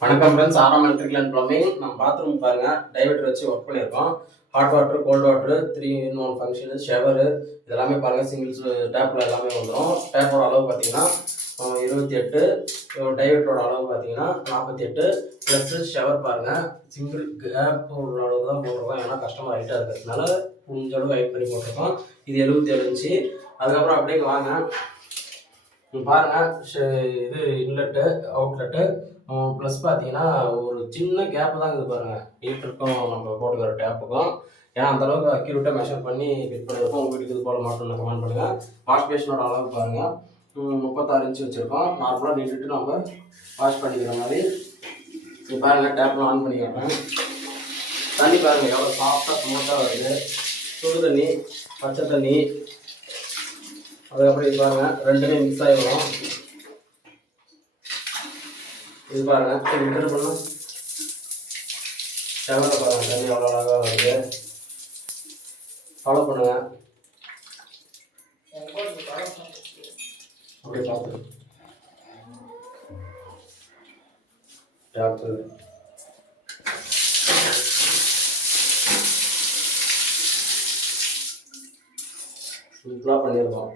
வணக்கம் ஃப்ரெண்ட்ஸ், ஆரம் electrical and plumbing. நம்ம பாத்ரூம் பாருங்க, டைவர்டர் வச்சு ஒர்க் பண்ணியிருக்கோம். Hot water, cold water, 3 in 1 function, shower இதெல்லாமே பாருங்க. சிங்கிள்ஸ் டேப்பில் எல்லாமே வந்துடும். டேப்போட அளவு பார்த்தீங்கன்னா 28, டைவர்டரோட அளவு பார்த்தீங்கன்னா 48 ப்ளஸ் ஷவர் பாருங்க. சிங்கிள் கேப் ஒரு அளவு தான் போட்டிருக்கோம், ஏன்னா கஸ்டமர் ஹைட்டாக இருக்கிறதுனால முடிஞ்ச அளவு ஹைட் பண்ணி போட்டிருக்கோம். இது 77 இன்ச்சு. அதுக்கப்புறம் அப்படியே வாங்க பாருங்க, இது இன்லெட்டு அவுட்லெட்டு ப்ளஸ் பார்த்தீங்கன்னா ஒரு சின்ன கேப்பு தான் இது பாருங்கள். ஹீட்டருக்கும் நம்ம போட்டுக்கிற டேப்புக்கும், ஏன்னா அந்தளவுக்கு அக்யூரேட்டாக மெஷர் பண்ணி ஃபிட் பண்ணியிருக்கோம். உங்கள் வீட்டுக்கு இது போல் மாட்டோம்னு கமெண்ட் பண்ணுங்கள். வாஷ் பேஷனோட அளவு பாருங்கள், 36 இன்ச்சு வச்சுருக்கோம். நார்மலாக நின்றுட்டு நம்ம வாஷ் பண்ணிக்கிற மாதிரி. இது பாருங்கள், டேப்லாம் ஆன் பண்ணி காட்டுறேன். தண்ணி பாருங்கள் எவ்வளோ சாஃப்டாக ஸ்மூத்தாக வருது. சுடு தண்ணி, பச்சை தண்ணி, அதுக்கப்புறம் இது பாருங்கள் ரெண்டுமே மிக்ஸ் ஆகி வரும். இது பாருங்கள், ஃபில்டர் பண்ணால் ஷவரில் பாருங்கள் தண்ணி எவ்வளோ அழகாக வருது. ஃபாலோ பண்ணுங்கள். அப்படியே பார்த்து டேப்பு சிம்பிளாக பண்ணியிருக்கோம்.